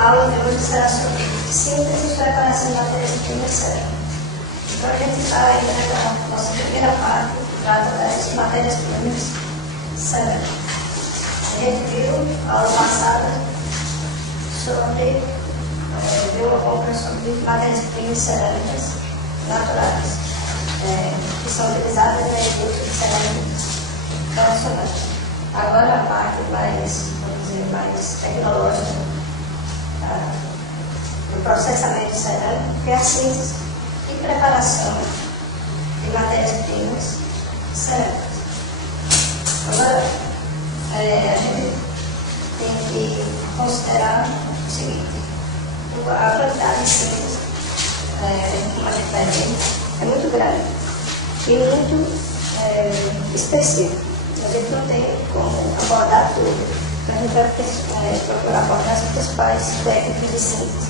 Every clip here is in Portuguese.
aula de hoje será sobre síntese e preparação de matérias-primas cerâmicas. Então a gente está ainda na nossa primeira parte, que trata das matérias-primas cerâmicas. A gente viu, na aula passada, sobre, viu uma pouco sobre matérias-primas cerâmicas naturais, que são utilizadas na indústria de cerâmica tradicional. Agora a parte mais, vamos dizer, mais tecnológica do processamento cerâmico, que é a síntese e preparação de matérias-primas cerâmicas. Agora, a gente tem que considerar o seguinte: a quantidade de síntese, como a gente vai ver, é muito grande e muito específica. A gente não tem como abordar tudo. Então a gente vai procurar abordar as principais técnicas de síntese.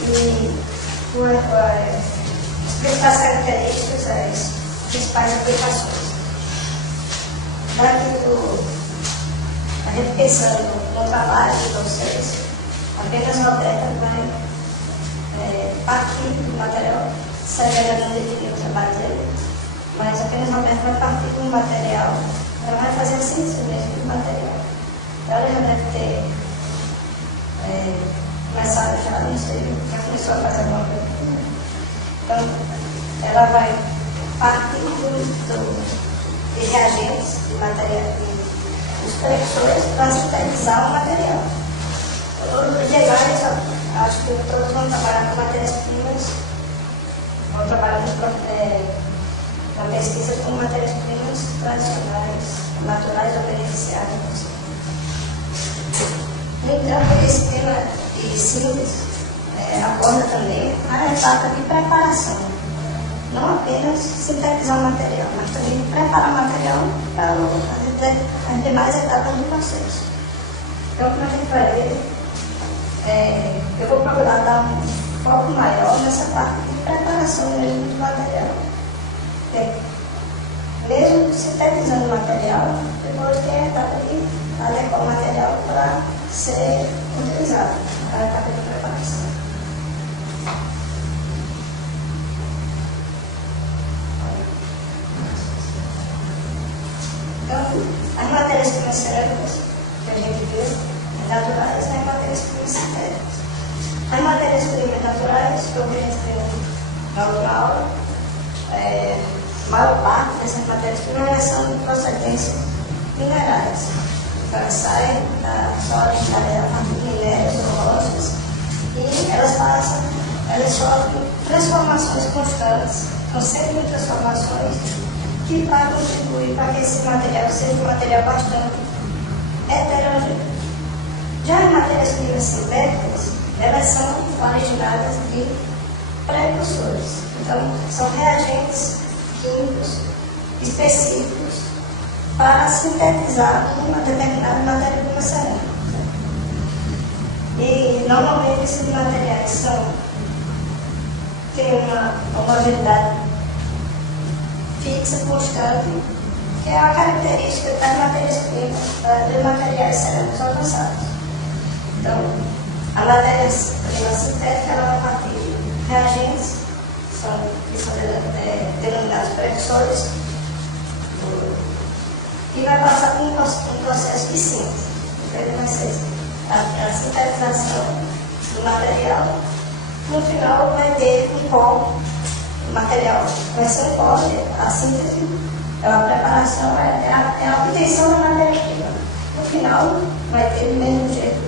E as principais características, as principais aplicações. A gente pensando no trabalho de vocês, apenas a Roberta vai partir do material, Severa não definiu o trabalho dele, mas apenas a Roberta vai partir do material, ela vai fazer a síntese mesmo do material. Ela já deve ter começado já, não sei, já começou a fazer alguma coisa. Então, ela vai partir de reagentes, de material, dos precursores para sintetizar o material. Os demais, acho que todos vão trabalhar com matérias-primas, vão trabalhar na pesquisa com matérias-primas tradicionais, naturais ou beneficiárias. Então, esse tema de síntese aborda também a etapa de preparação. Não apenas sintetizar o material, mas também preparar o material para as demais etapas do processo. Então, como a gente vai ver, eu vou procurar dar um foco maior nessa parte de preparação mesmo do material. Mesmo sintetizando o material, depois tem a etapa de adequar o material para ser utilizado, a etapa de preparação. Então, as matérias-primas cerâmicas que a gente viu, naturais, as matérias-primas sintéticas. As matérias-primas naturais, que a gente viu na outra aula, a maior parte dessas matérias-primas são de procedência minerais. Então, elas saem da sólidos, a partir de minérios ou rochas, e elas sofrem transformações constantes, são sempre transformações que vai contribuir para que esse material seja um material bastante heterogêneo. Já as matérias-primas sintéticas, elas são originadas de precursores. Então, são reagentes químicos específicos para sintetizar uma determinada matéria-prima cerâmica. E, normalmente, esses materiais têm uma homogeneidade fixa, constante, que é a característica das matérias-primas, dos materiais cerâmicos avançados. Então, a matéria-prima sintética ela vai partir de reagentes, que são denominados precursores, e vai passar por um processo de síntese. Então, ele vai ser a sintetização do material. No final, vai ter um pó. O material vai ser um pó, a síntese, a preparação, a obtenção da matéria-prima. No final, vai ter do mesmo jeito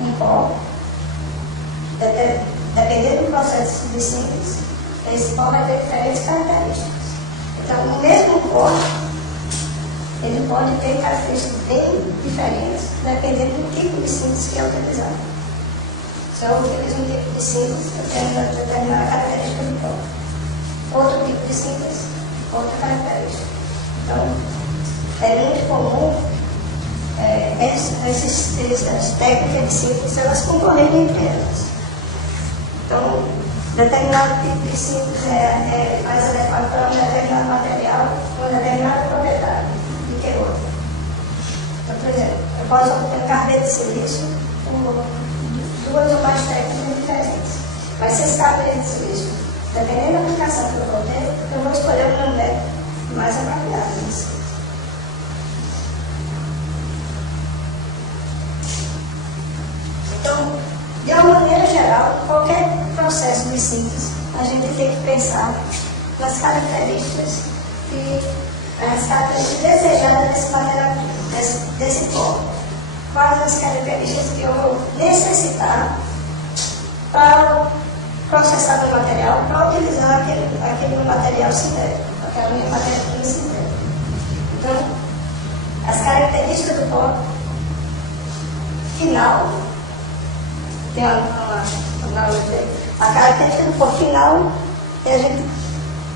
um pó. Dependendo do processo de síntese, esse pó vai ter diferentes características. Então, o mesmo pó, ele pode ter características bem diferentes, dependendo do tipo de síntese que é utilizado. Se eu utilizo um tipo de síntese, eu tenho determinada característica do pó. Outro tipo de síntese, outra característica. Então, é muito comum essas técnicas de síntese, elas concorrerem entre elas. Então, determinado tipo de síntese é mais adequado para um determinado material, uma determinada propriedade, do que outra. Então, por exemplo, eu posso obter carbono de silício por duas ou mais técnicas diferentes. Mas se estabelece isso, dependendo da aplicação que eu vou ter, eu vou escolher o meu método mais apropriado nisso. Então, de uma maneira geral, qualquer processo de síntese, a gente tem que pensar nas características e as características desejadas desse material, desse pó. Quais as características que eu vou necessitar para processar meu material, para utilizar aquele material sintético, aquela minha matéria-prima sintética. Então, as características do pó final, tem a característica do pó final é a gente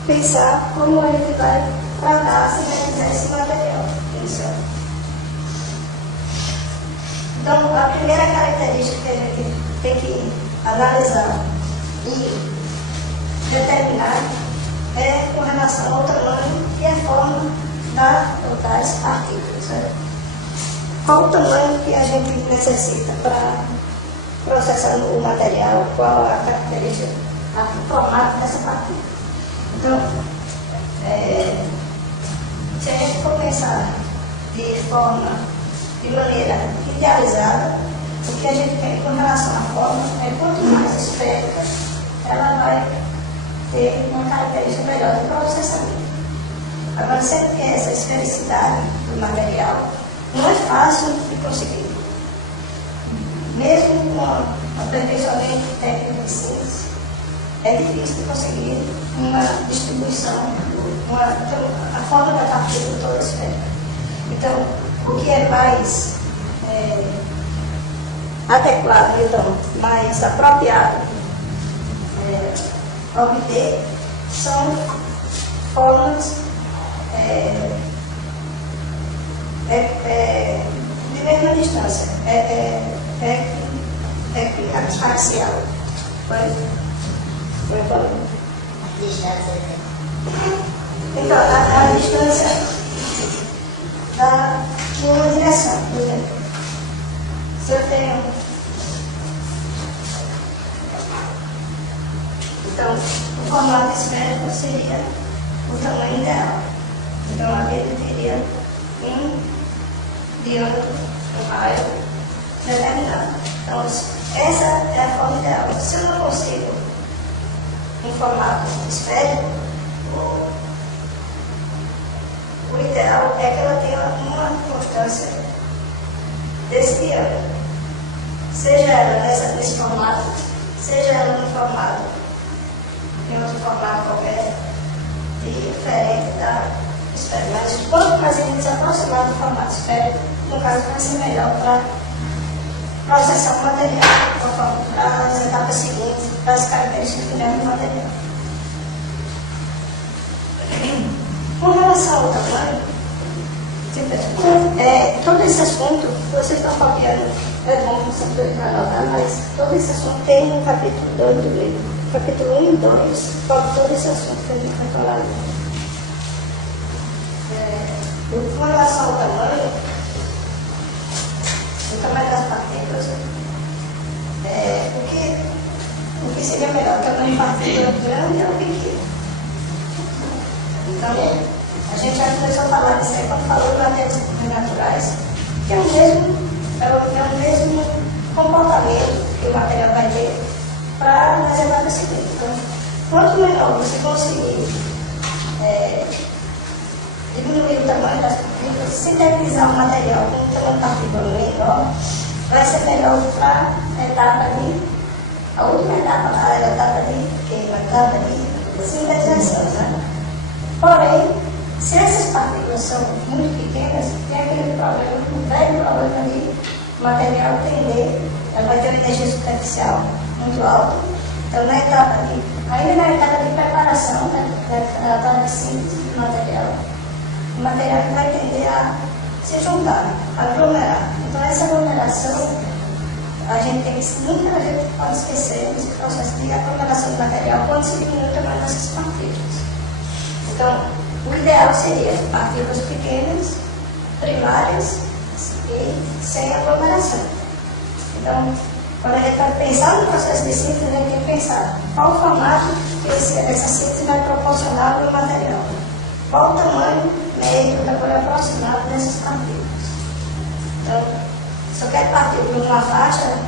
pensar como a gente vai tratar, sintetizar esse material inicial. Então, a primeira característica que a gente tem que analisar e determinar é com relação ao tamanho e a forma das partículas. Né? Qual o tamanho que a gente necessita para processar o material, qual a característica, o formato dessa partícula. Então, se a gente for pensar de maneira idealizada, o que a gente tem com relação à forma é quanto mais esférica, ela vai ter uma característica melhor de processamento. Agora, sempre que essa esfericidade do material não é fácil de conseguir. Mesmo com aperfeiçoamento técnico de síntese, é difícil de conseguir uma distribuição, a forma da partícula toda esférica. Então, o que é mais adequado, então, mais apropriado obter são formas de mesma distância, parcial. Então, a distância de uma direção, por exemplo. Se eu tenho. Então, o formato esférico seria o tamanho ideal. Então, a ele teria um diâmetro, um raio determinado. Então, essa é a forma ideal. Se eu não consigo um formato esférico, o ideal é que ela tenha uma constância desse diâmetro. Seja ela nesse formato, seja ela no formato, em outro formato qualquer, diferente da esférica. Mas quanto mais a gente se aproximar do formato esférico, no caso vai ser melhor para processar o material, para as etapas seguintes, para as características finais do material. Com relação ao tamanho, todo esse assunto, vocês estão copiando, é bom que você pode anotar, mas todo esse assunto tem no capítulo 2 do livro. Capítulo 1 e 2, cobre todo esse assunto que a gente vai falar agora. Com relação ao tamanho, o tamanho das partículas, o que seria melhor, o tamanho de partícula grande ou pequeno? Então, a gente já começou a falar disso aí quando falou de matérias naturais, que é o mesmo comportamento que o material vai ter para nas etapas seguintes. Então, quanto menor você conseguir diminuir o tamanho das partículas, sintetizar o material com um tamanho de partícula menor, vai ser melhor para a última etapa, a etapa de queima, a etapa de sintetização. Né? Porém, se essas partículas são muito pequenas, tem aquele problema, um velho problema de o material tender, ela vai ter uma energia superficial muito alta. Então, ainda na etapa de preparação, na etapa de síntese do material, o material vai tender a se juntar, a aglomerar. Então, essa aglomeração, a gente pode esquecer desse processo de aglomeração do material quando se diminui o tamanho dessas partículas. Então, o ideal seria partículas pequenas, primárias e sem aglomeração. Então, Quando a gente vai pensar no processo de síntese, a gente tem que pensar qual o formato que essa síntese vai proporcionar no material. Qual o tamanho médio que foi aproximado dessas partículas. Então, se eu quero partícula numa faixa,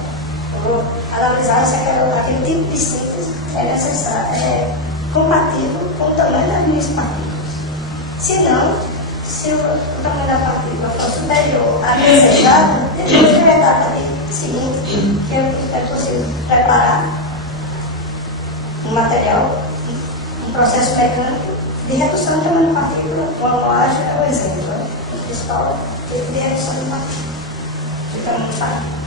eu vou analisar se aquele tipo de síntese é necessário, é compatível com o tamanho das minhas partículas. Se não, se o tamanho da partícula for superior à desejada, depois da etapa seguinte, que é possível preparar um material, um processo mecânico de redução do tamanho da partícula. O amolagem é o exemplo, o principal tipo de redução de partícula. Fica muito fácil.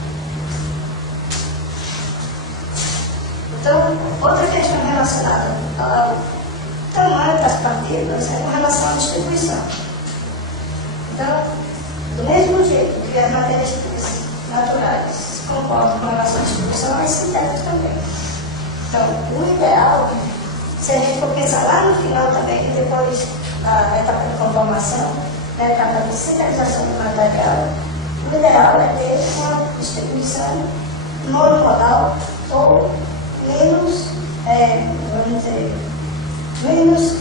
Então, outra questão relacionada ao tamanho das partículas é com relação à distribuição. Então, do mesmo jeito que as matérias-primas naturais se comportam com relação à distribuição, as sintéticas também. Então, o ideal, se a gente for pensar lá no final também, depois da etapa de conformação, da etapa de sintetização do material, o ideal é ter uma distribuição monomodal ou menos, vamos dizer, menos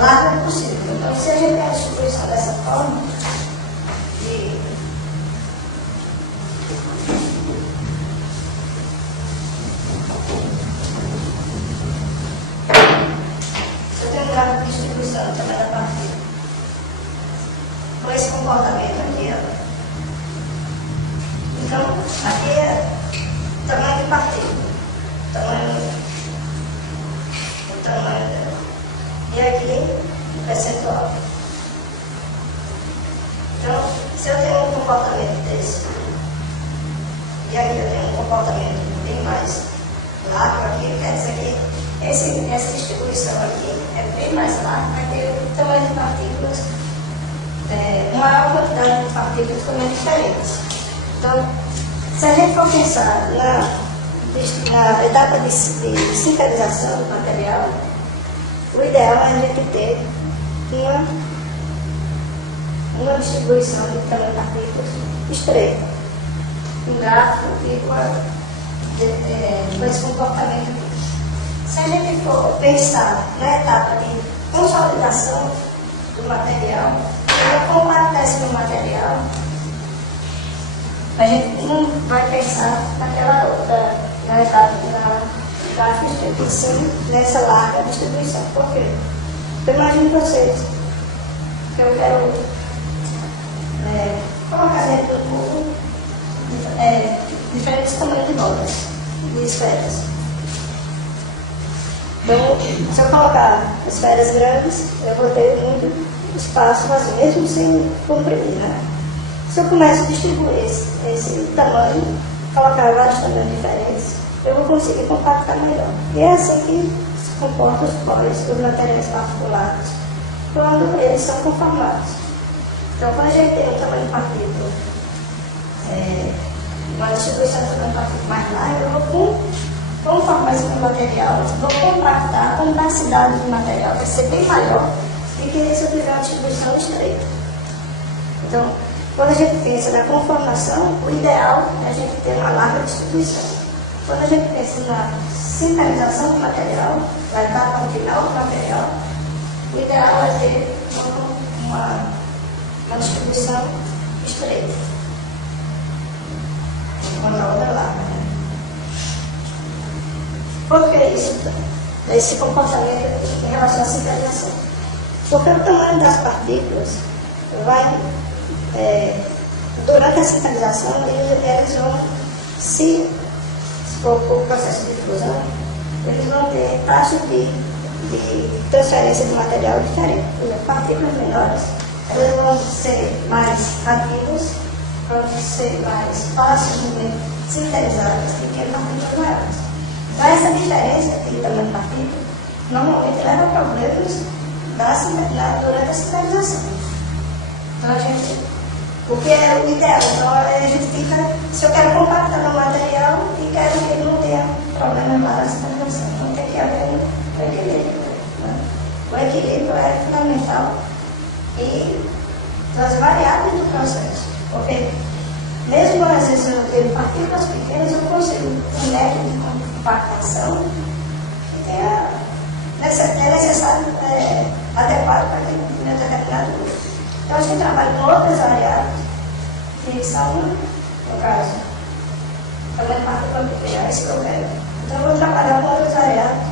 larga possível. Então, se a gente tem a distribuição dessa forma, se eu tenho um grau de distribuição também da partícula, com esse comportamento aqui, ó. Então, aqui é o tamanho de partícula, o tamanho dela. E aqui, o percentual. Então, se eu tenho um comportamento desse, e aqui eu tenho um comportamento bem mais largo aqui, quer dizer que essa distribuição aqui é bem mais larga, vai ter o tamanho de partículas, uma maior quantidade de partículas também diferentes. Então, se a gente for pensar na etapa de sintetização do material, o ideal é a gente ter uma distribuição de tamanho de partículas estreita, um gráfico e com esse comportamento aqui. Se a gente for pensar na etapa de consolidação do material, para compactar esse material, a gente não vai pensar naquela outra, na etapa da distribuição, nessa larga distribuição. Por quê? Então, imagine vocês que eu quero colocar dentro do cubo diferentes tamanhos de bolas, de esferas. Então, se eu colocar esferas grandes, eu vou ter muito espaço vazio, mesmo sem comprimir, né? Se eu começo a distribuir esse tamanho, colocar vários tamanhos diferentes, eu vou conseguir compactar melhor. E é assim que se comportam os pólios, os materiais particulados, quando eles são conformados. Então, quando a gente tem um tamanho de partícula, uma distribuição de tamanho de partícula mais larga, eu vou conformar esse material, vou compactar, a densidade do material vai ser bem maior do que se eu tiver uma distribuição estreita. Então, quando a gente pensa na conformação, o ideal é a gente ter uma larga distribuição. Quando a gente pensa na sintetização do material, vai dar para o final do material, o ideal é ter uma distribuição estreita. Uma outra larga. Né? Por que isso? Esse comportamento em relação à sintetização? Porque o tamanho das partículas vai, durante a sintetização, eles vão, se for o processo de fusão, eles vão ter taxas de transferência de material diferente. Por exemplo, partículas menores, elas vão ser mais ativas, vão ser mais facilmente sintetizadas do que partículas maiores. Então, essa diferença de tamanho de partícula normalmente leva a problemas durante a sintetização. Então, o que é o ideal? Então, a gente fica, se eu quero compactar meu material e quero que ele não tenha problemas lá na sintetização, então tem que haver o equilíbrio. Né? O equilíbrio é fundamental e das variáveis do processo. Porque mesmo às vezes eu tenho partículas pequenas, eu consigo compactação, é necessário, adequado para aquele determinado grupo. Então, a gente trabalha com outras variáveis, que são, no caso, também partícula pequena, esse que eu quero. Então, eu vou trabalhar com outras variáveis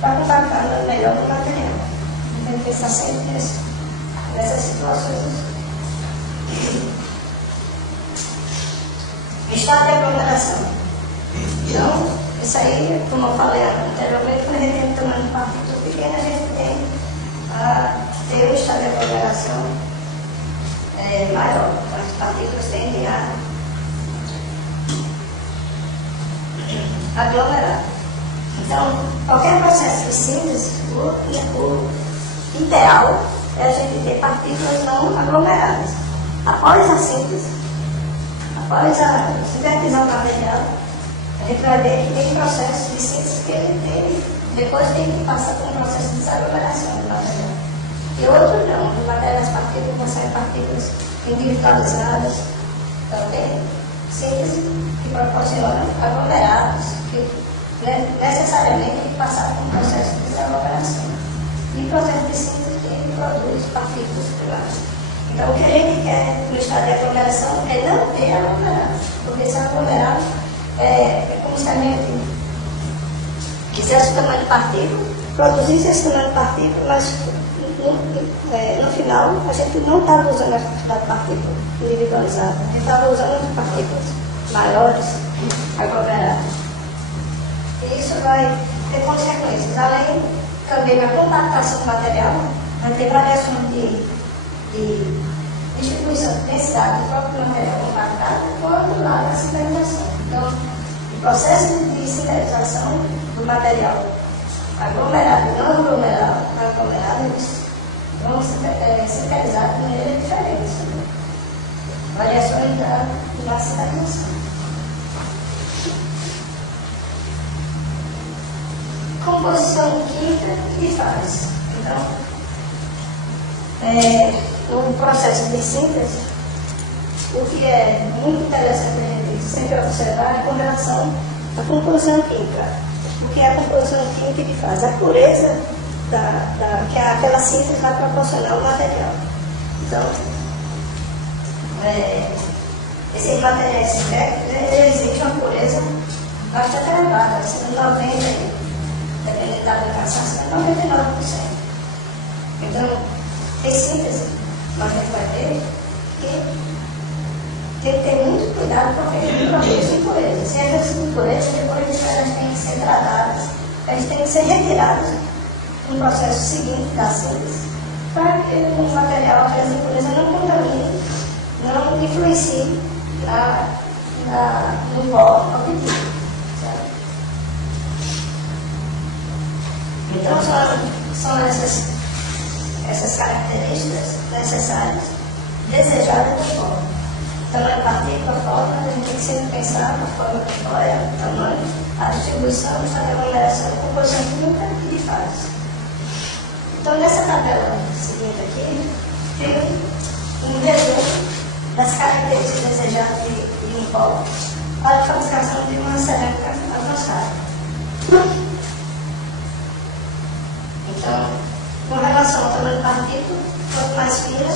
para compactar melhor o material. Tem que pensar sempre nessas situações. Estado de aglomeração. Então, isso aí, como eu falei anteriormente, quando a gente tem um tamanho de partícula pequena, a gente tem a ter um estado de aglomeração maior. As partículas tendem a aglomerar. Então, qualquer processo de síntese, o ideal é a gente ter partículas não aglomeradas. Após a síntese, após a sintetização da material, a gente vai ver que tem processo de síntese que ele tem, depois tem que passar por um processo de desaglomeração do material. E outro não, o material das partículas vão ser partículas individualizadas. Então tem síntese que proporciona aglomerados, que necessariamente tem que passar por um processo de desaglomeração. E o processo de síntese que produz partículas primárias. Então, o que a gente quer no estado de aglomeração é não ter aglomerado, porque se aglomerado é como se a gente quisesse o tamanho de partícula, produzisse esse tamanho de partícula, mas no final a gente não estava usando a quantidade de partícula individualizada, a gente estava usando partículas maiores, aglomeradas. E isso vai ter consequências, além também da compactação do material, vai ter variações de distribuição de densidade do próprio material compactado, quanto lá na sintetização. Então, o processo de sintetização do material aglomerado e não aglomerado, eles vão sintetizar de maneira diferente. Variações da sintetização. Composição química e fase. Então, no processo de síntese, o que é muito interessante a gente sempre observar é com relação à composição química. O que é a composição química que faz? A pureza que aquela síntese vai proporcionar ao material. Então, esses materiais sintéticos exigem uma pureza bastante elevada, sendo 90%, dependendo da aplicação, 99%. Então, tem síntese, mas a gente vai ver que tem que ter muito cuidado porque a gente produz impurezas. Se essas impurezas, depois elas têm que ser tratadas, elas têm que ser retiradas no processo seguinte da síntese, para que o material, as impurezas não contaminem, não influenciem no pó obtido. Então, são essas características necessárias, desejadas do pó. Tamanho partícula, forma, a gente tem que sempre pensar na forma que pó é, tamanho, a distribuição, a aglomeração, a composição química e de fase. Então, nessa tabela seguinte aqui, tem um resumo das características desejadas de um pó para a fabricação de uma cerâmica avançada. Então, com relação ao tamanho de partícula, quanto mais fina,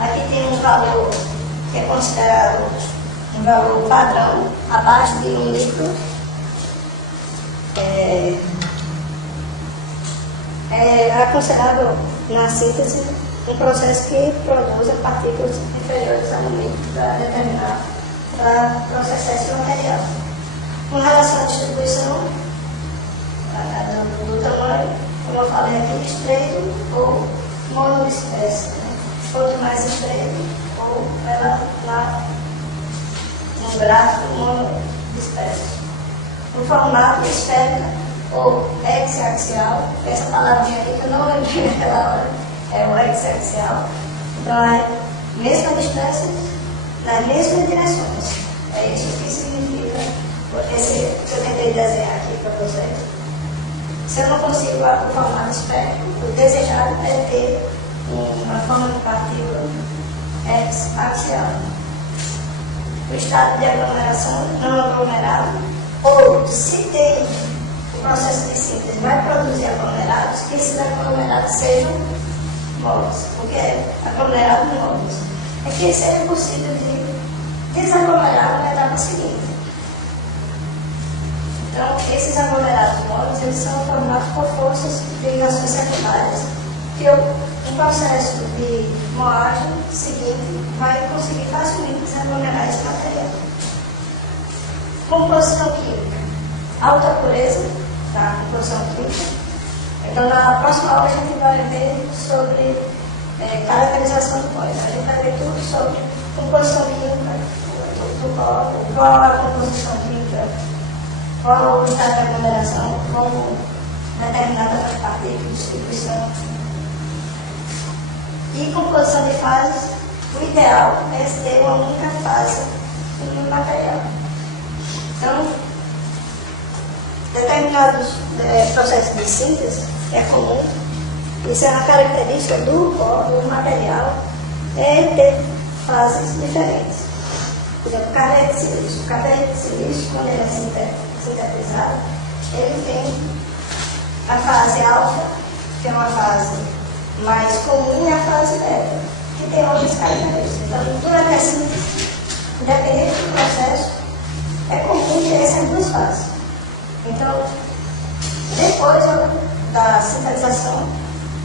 aqui tem um valor que é considerado um valor padrão, abaixo de 1 micro. É considerado na síntese um processo que produza partículas inferiores a 1 micro para determinar, para processar esse material. Com relação à distribuição do tamanho, como eu falei aqui, estreito ou monoespécie. Quanto mais estreito, ou ela lá no gráfico monoespécie. O formato esférica ou hexaxial, essa palavrinha aqui que eu não lembrei naquela hora, é o hexaxial. Então é a mesma distância nas mesmas direções. É isso que significa esse que eu tentei desenhar aqui para vocês. Se eu não consigo o formato esférico, o desejado é ter uma forma de partícula hexaxial. O estado de aglomeração não aglomerado, ou se tem sejam móveis, porque é aglomerado em móveis. É que seja possível de desaglomerar na etapa seguinte. Então, esses aglomerados móveis, eles são formados por forças de ligações secundárias, que o processo de moagem seguinte vai conseguir facilmente desaglomerar esse material. Composição química. Alta pureza da composição química. Então, na próxima aula a gente vai ver sobre caracterização do pó. A gente vai ver tudo sobre composição química do pó, qual é a composição química, qual o estado de aglomeração, como determinadas partículas de distribuição. E composição de fases, o ideal é ter uma única fase no material. Então, determinados processos de síntese, que é comum, isso é uma característica do material, é ter fases diferentes. Por exemplo, o carvete de silício. O carvete de silício, quando ele é sintetizado, ele tem a fase alfa, que é uma fase mais comum, e a fase beta, que tem outras características. Então, durante a síntese, independente do processo, é comum ter essas duas fases. Então, depois da sintetização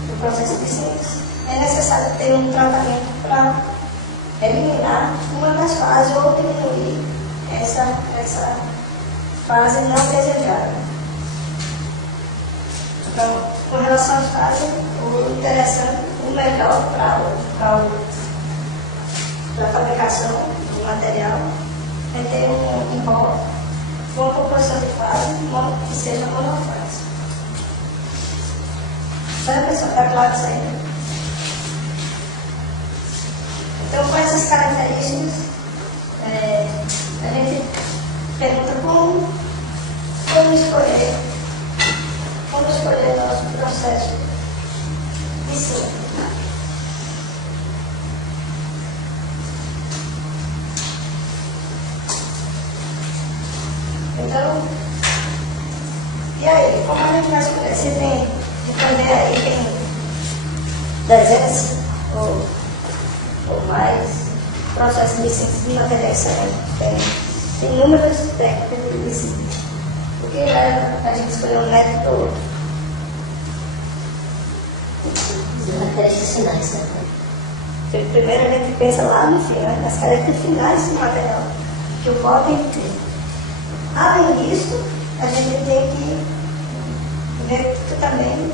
do processo de síntese, é necessário ter um tratamento para eliminar uma das fases ou diminuir essa fase não desejada. Então, com relação às fases, o interessante, o melhor para a fabricação do material é ter um pó com uma composição de fase que seja monofase. Então, pessoal, está claro isso aí? Então, com essas características, a gente pergunta como escolher nosso processo de síntese. Então, e aí, como a gente vai escolher? Se tem, de aí, tem dezenas ou mais processos de síntese de materiais cerâmicos. Tem inúmeras técnicas de síntese. O que leva a gente escolher um método ou outro? As características finais, né? Primeiro a gente pensa lá no final, nas características finais do material que o pó tem que ter. Além disso, a gente tem que ver também,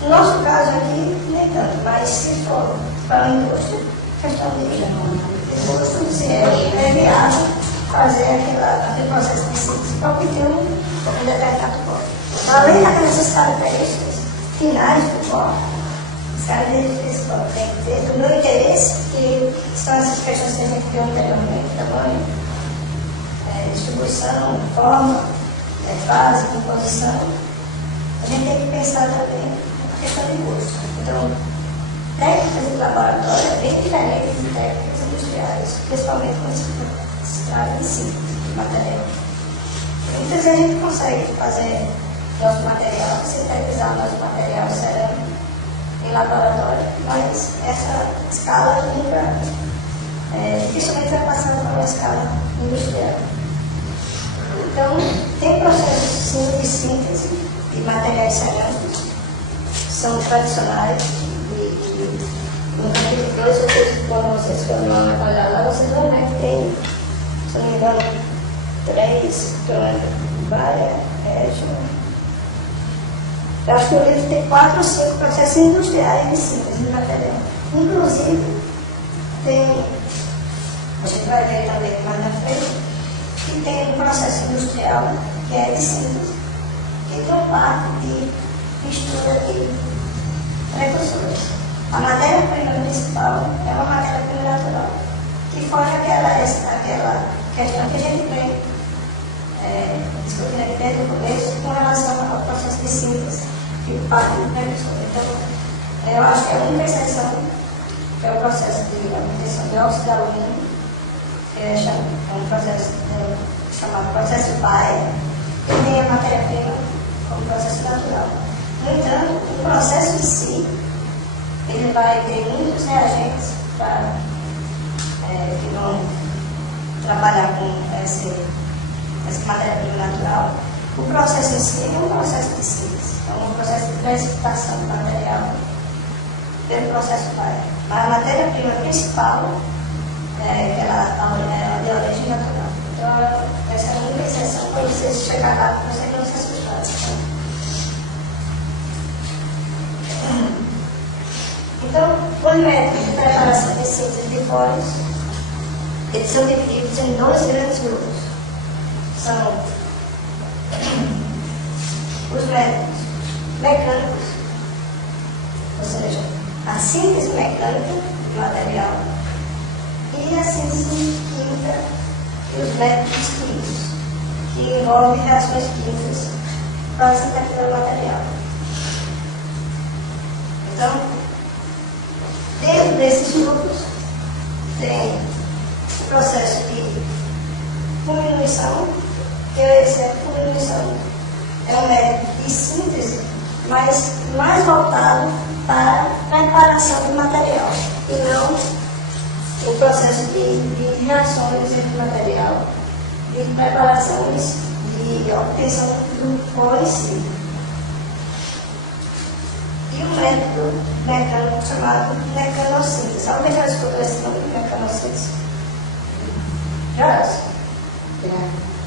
no nosso caso aqui, nem tanto, mas se for para a indústria, questão de se é viável fazer aquele processo de síntese para obter um determinado pó. Além daquelas características finais do pó, as características desse pó tem que ter do meu interesse, que são essas questões que a gente viu anteriormente, tamanho, distribuição, forma, fase, composição. A gente tem que pensar também na questão de gosto. Então, técnicas de laboratório é bem diferentes de técnicas industriais, principalmente quando se trata de síntese de material. Muitas vezes a gente consegue fazer nosso material, sintetizar nosso material cerâmico em laboratório, mas essa escala nunca, dificilmente vai passar para uma escala industrial. Então, tem processos de síntese de materiais cerâmicos, que são tradicionais, no capítulo 2, quando vocês forem olhar lá, vocês vão ver que tem, se não me engano, 3, várias, eu acho que o livro tem 4 ou 5 processos industriais de síntese de material. Inclusive, tem, a gente vai ver também mais na frente, que tem um processo industrial que é de síntese, que tem parte de mistura de precursores. A matéria-prima principal é uma matéria-prima natural, que foi aquela questão que a gente vem discutindo aqui desde o começo com relação ao processo de síntese de parte do precursor. Então, eu acho que a única exceção que é o processo de obtenção de óxido de alumínio, que é um processo chamado processo Bayer, que tem a matéria-prima como processo natural. No entanto, o processo em si, ele vai ter muitos reagentes que vão trabalhar com essa matéria-prima natural. O processo em si é um processo de síntese, é um processo de precipitação do material pelo processo vai. A matéria-prima principal ela é de origem natural. Então, essa é a única exceção para você chegar lá com você não se assustar. Então, os métodos de preparação de síntese de pólios, eles são divididos em dois grandes grupos. São os métodos mecânicos, ou seja, a síntese mecânica do material, e a síntese química e os métodos químicos, que envolvem reações químicas para sintetizar o material. Então, dentro desses grupos, tem o processo de fulminação, que essa fulminação é um método de síntese, mas mais voltado para a preparação do material, e não o processo de reações entre o material, de preparações, de obtenção do pó em si. E o método mecânico chamado mecanossíntese. Alguém já escutou esse nome de mecanossíntese? Já?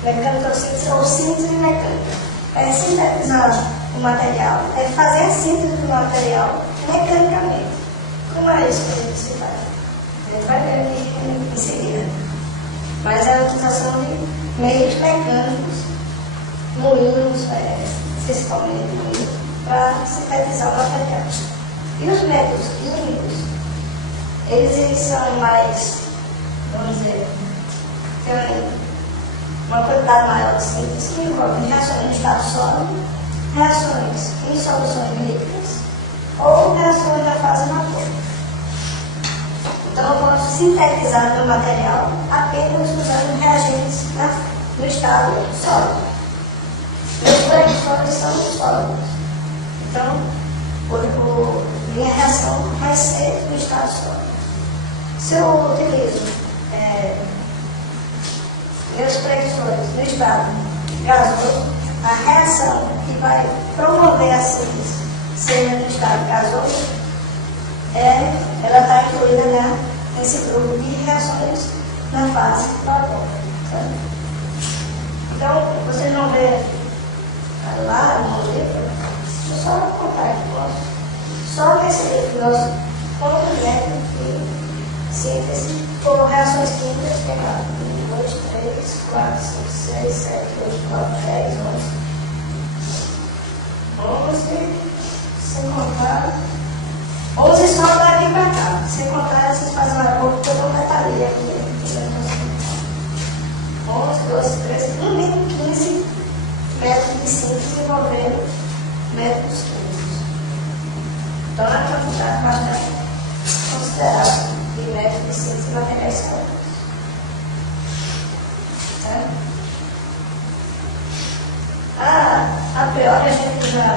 Mecanossíntese ou síntese mecânica. É sintetizar o material, é fazer a síntese do material mecanicamente. Como é isso que a gente se faz? A gente vai ver aqui em seguida. Mas é a utilização de meios mecânicos, moinhos, principalmente moinhos, para sintetizar o material. E os métodos químicos, eles são mais, vamos dizer, tem uma quantidade maior de síntese, que envolve reações em estado sólido, reações em soluções líquidas ou reações da fase vapor. Então, eu posso sintetizar meu material apenas usando reagentes no estado sólido. Meus precursores são sólidos. Então, minha reação vai ser no estado sólido. Se eu utilizo meus precursores no estado gasoso, a reação que vai promover a síntese, seja no estado gasoso, ela está incluída nesse grupo de reações na fase vapor. Então, vocês vão ver lá no livro, eu só vou contar aqui, só nesse livro nós quantos métodos de síntese por reações químicas tem lá. 1, 2, 3, 4, 5, 6, 7, 8, 9, 10, 11, sem contar 11 só daqui para cá, sem contar essas fazem uma pouco que eu não detalhei aqui. 11, 12, 13, no mínimo 15 métodos de síntese envolvendo métodos químicos. Então, é uma quantidade bastante considerável de métodos de síntese de materiais químicos. A priori, a gente já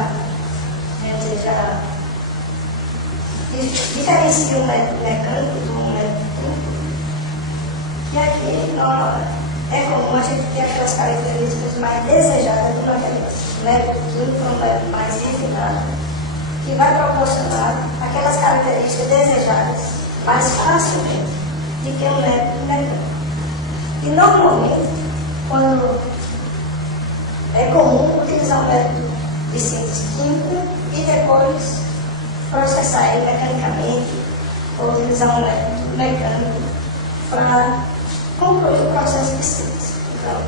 diferencia um método mecânico de um método químico. E aqui é comum a gente ter aquelas características mais desejadas do material. O método químico é um método mais refinado, que vai proporcionar aquelas características desejadas mais facilmente do que um método mecânico. E normalmente, quando é comum utilizar um método de síntese química e depois processar ele mecanicamente, ou utilizar um método mecânico para concluir o processo de síntese. Então,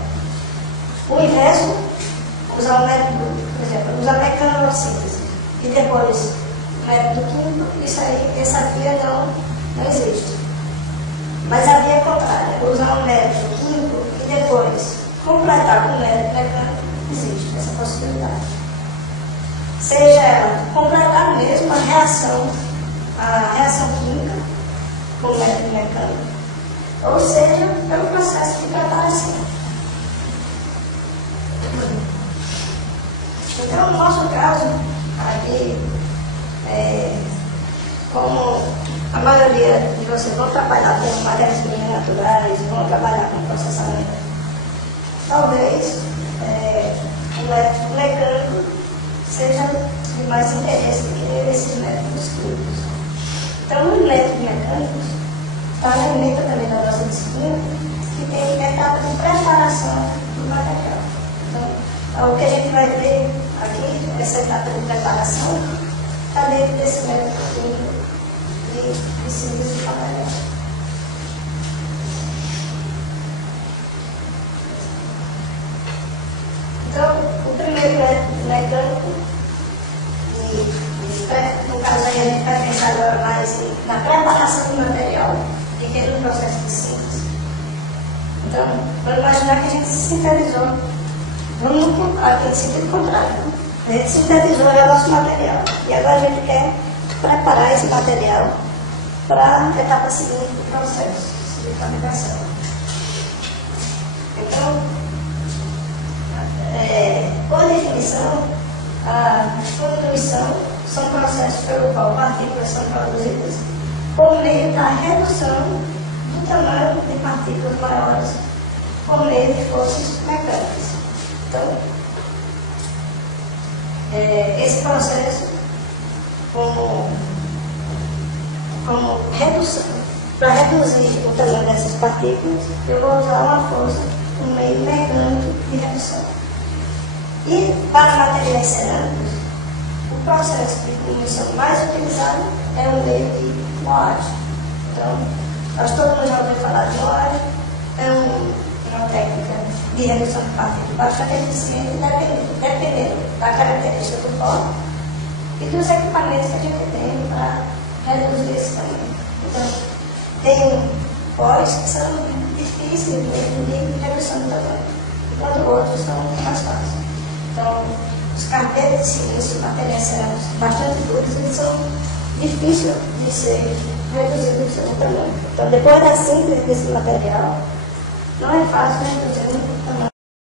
o inverso, usar um método, por exemplo, usar mecanossíntese e depois o método químico, essa via não existe. Mas a via contrária, usar um método químico e depois completar com o método mecânico, existe essa possibilidade. Seja ela completar mesmo a reação química com o método mecânico, ou seja, pelo processo de preparação. Então, no nosso caso, Aqui, como a maioria de vocês vão trabalhar com matérias-primas naturais, vão trabalhar com processamento, talvez o mecânico seja de mais interesse do que esses métodos clínicos. Então, os métodos mecânicos está na emenda também da nossa disciplina, que tem etapa de preparação do material. Então, o que a gente vai ver aqui, essa etapa de preparação, está dentro desse método clínico de síntese de material. Então, o primeiro método mecânico, no caso aí a gente vai pensar agora mais na preparação do material, de que no processo de síntese. Então, vamos imaginar que a gente sintetizou, vamos no sentido contrário. A gente sintetizou o nosso material e agora a gente quer preparar esse material para a etapa seguinte do processo de fabricação. Então, por definição, a condução são processos pelo qual partículas são produzidas por meio da redução do tamanho de partículas maiores por meio de forças mecânicas. Então, esse processo, como redução, para reduzir o tamanho dessas partículas, eu vou usar uma força, um meio mecânico de redução. E para materiais cerâmicos, o processo de condução mais utilizado é o meio de moagem. Então, nós todo mundo já ouviu falar de moagem, é uma técnica de redução de partículas bastante eficiente, dependendo da característica do pó e dos equipamentos que a gente tem para reduzir esse tamanho. Então, tem pós que são difíceis de redução do tamanho, enquanto outros são mais fáceis. Então, os carpetes de silício, materiais cerâmicos bastante duros, eles são difíceis de ser reduzidos do seu tamanho. Então, depois da síntese desse material, não é fácil reduzir